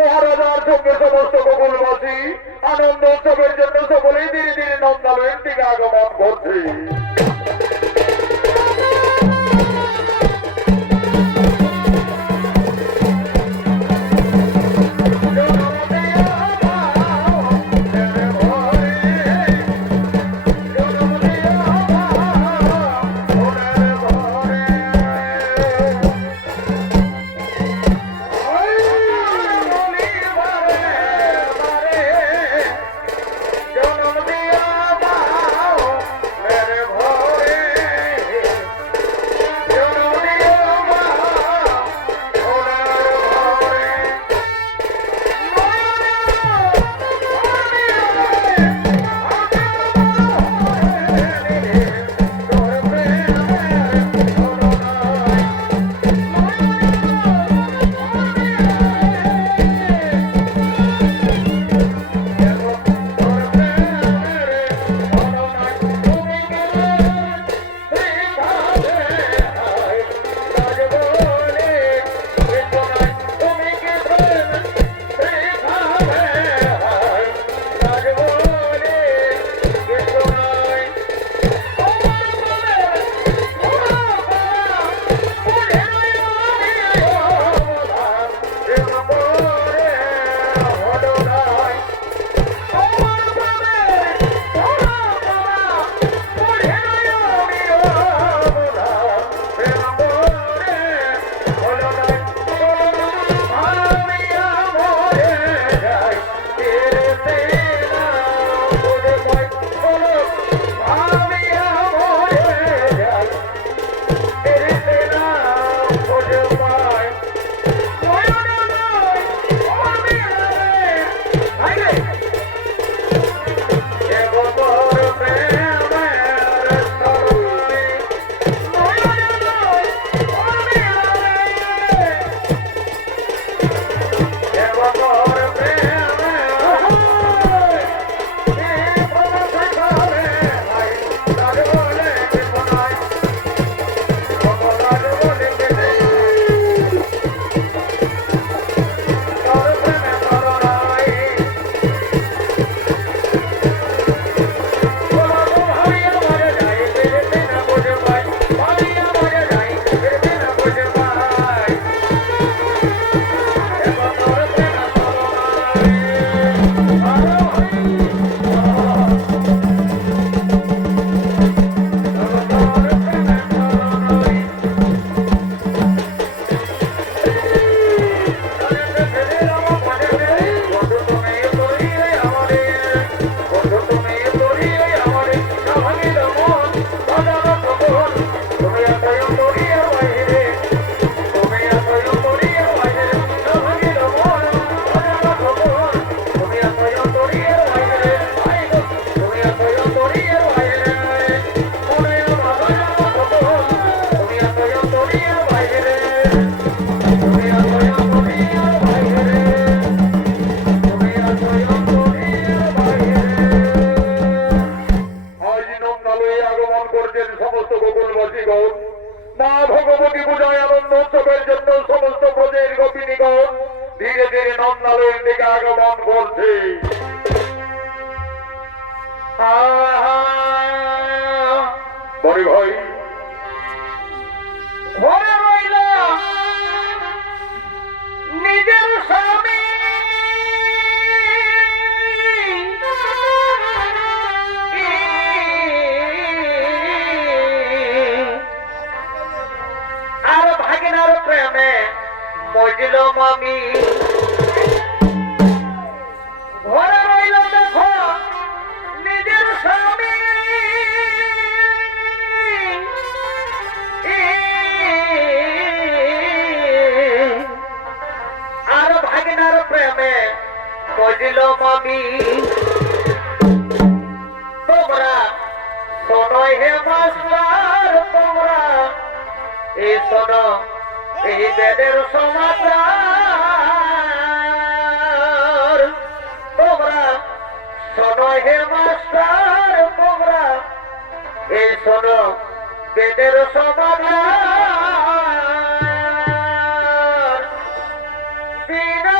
মহারাজার সঙ্গে সমস্ত গোকুলবাসী আনন্দ উৎসবের জন্য সকলেই ধীরে ধীরে নন্দালয়ের দিকে আগমন করছে। মা ভগবতী পূজায় আনন্দ উৎসবের জন্য সমস্ত ব্রজের গোপিনীগণ ধীরে ধীরে নন্দালয়ের দিকে আগমন করছে। বড় ভাই ঘরে রইল নিজের স্বামী, আর ভাগিনার প্রেমে মজিল মামি। ঘরে রইল দেখো নিজের স্বামী, আর ভাগিনার প্রেমে মজিল মামি। তোমরা শোনো হে মাস্টার, তোমরা এই শোনো এই বেদের সমাচার। তোমরা শোনো হে মাস্টার, তোমরা এই শোনো বেদের সমাচার। বিনা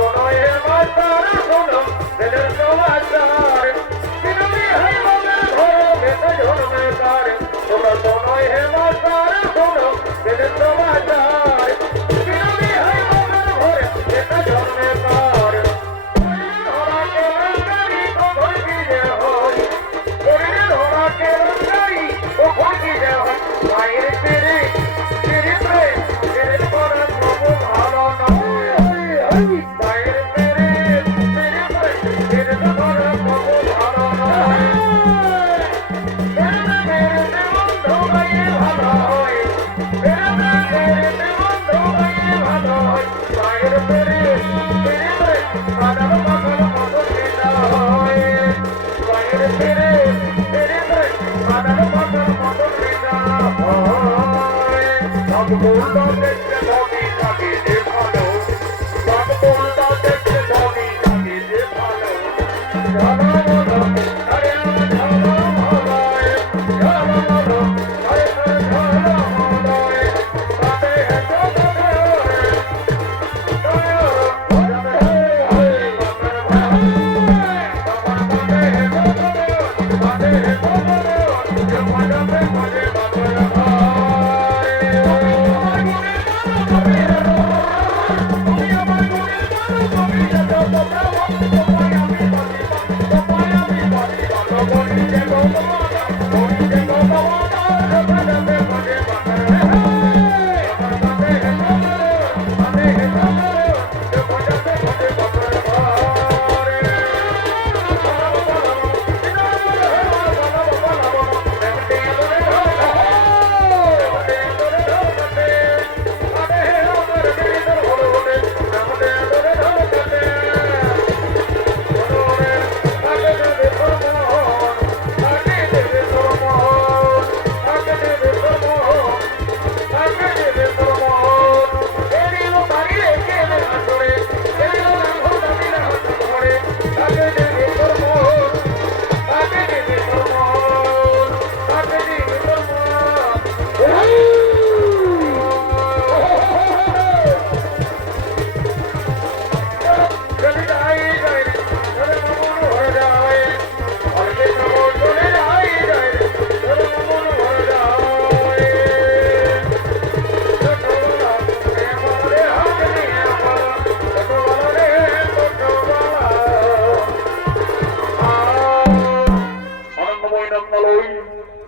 শোনো হে মাস্টার শোনো বেদের সমাচার বিনোদী হয় মনের ধরো বেদে জন্মে তার তোমরা শোনো হে মাস্টার শোনো বেদের সমাচার বিনোদী হয় মনের ধরে বেদে জন্মে তার ধরা কেলেঙ্কারি কখন কি যে হয় শরীরে ধরা কেলেঙ্কারি কখন কি যে হয় মায়ের পেরে পেরে প্রেম পেরে করা প্রভু ভালো নয় মায়ের পেরে পেরে প্রেম পেরে করা প্রভু ভালো নয় পেরে পেরে বন্ধু ভাইয়ে ভালো হয় পেরে পেরে বন্ধু ভাইয়ে ভালো হয় মায়ের পেরে পেরে প্রেম মানব পাগল মতো খেলা হয় মায়ের পেরে পেরে প্রেম মানব পাগল মতো খেলা হয় সব বলতো দেখতে ভাবি থাকে যে ভালো সব বলতো দেখতে ভাবি থাকে যে ভালো জানো বলো আরে আমার জানো ভালোয় জানো বলো আরে আমার জানো ভালোয় বাদে হেতো বাদে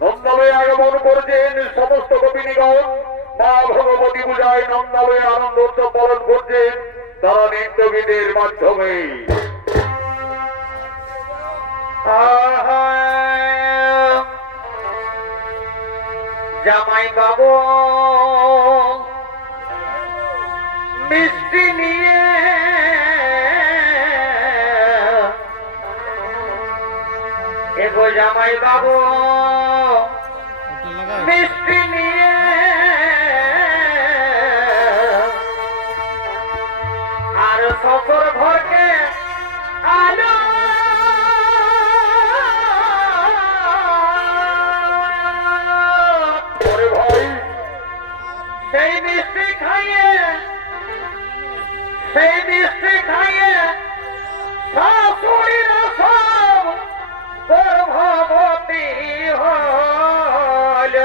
নন্দালয়ে আগমন করছেন সমস্ত গোপিনীগণ মা ভগবতী পূজায় নন্দালয়ে আনন্দ উৎসব পালন করছেন তারা নৃত্যগীতের মাধ্যমে জামাই বাবু মিষ্টি নিয়ে এগো জামাই বাবু মিষ্টি নিয়ে আর শ্বশুর ঘরকে আলো ভাই সেই মিষ্টি খাইয়ে শাশুড়িরা সব গর্ভবতী হল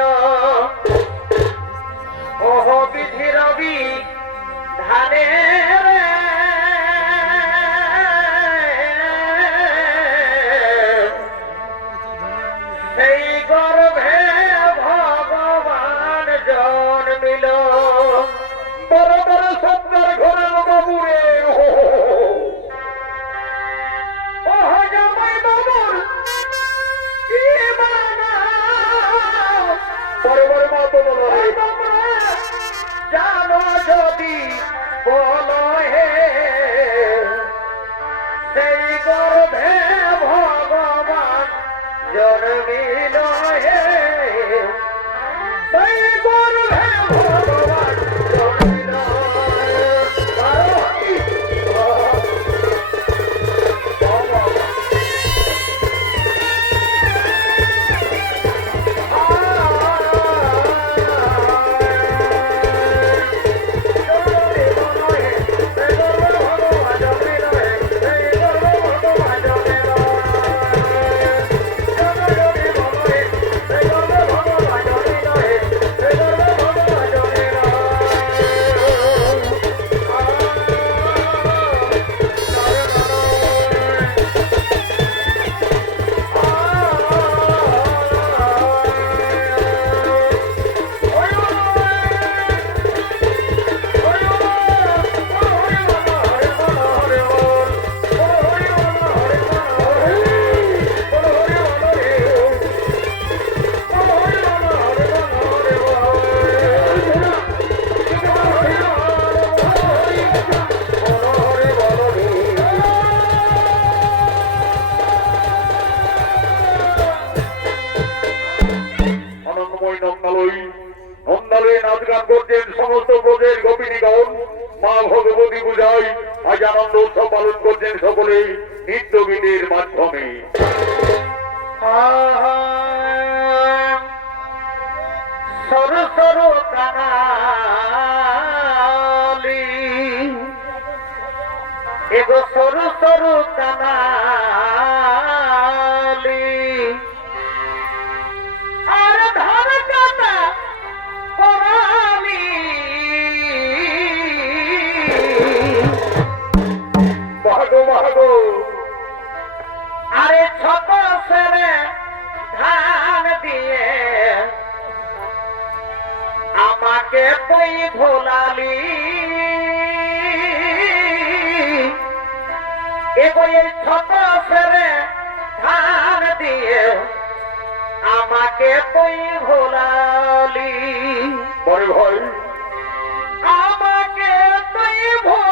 পালন করছেন সকলে নৃত্য গীতের মাধ্যমে। সরু সরু কানালি এগো সরু সরু কানালি আর ধর কাটা পরালি বাহাগো বাহাগো আরে ছোট সেরে ধান দিয়ে আমাকে তুই ভোলালি এগোই ছোট সেরে ধান দিয়ে আমাকে তুই ভোলালি বড় ভাই আমাকে তুই ভোলালি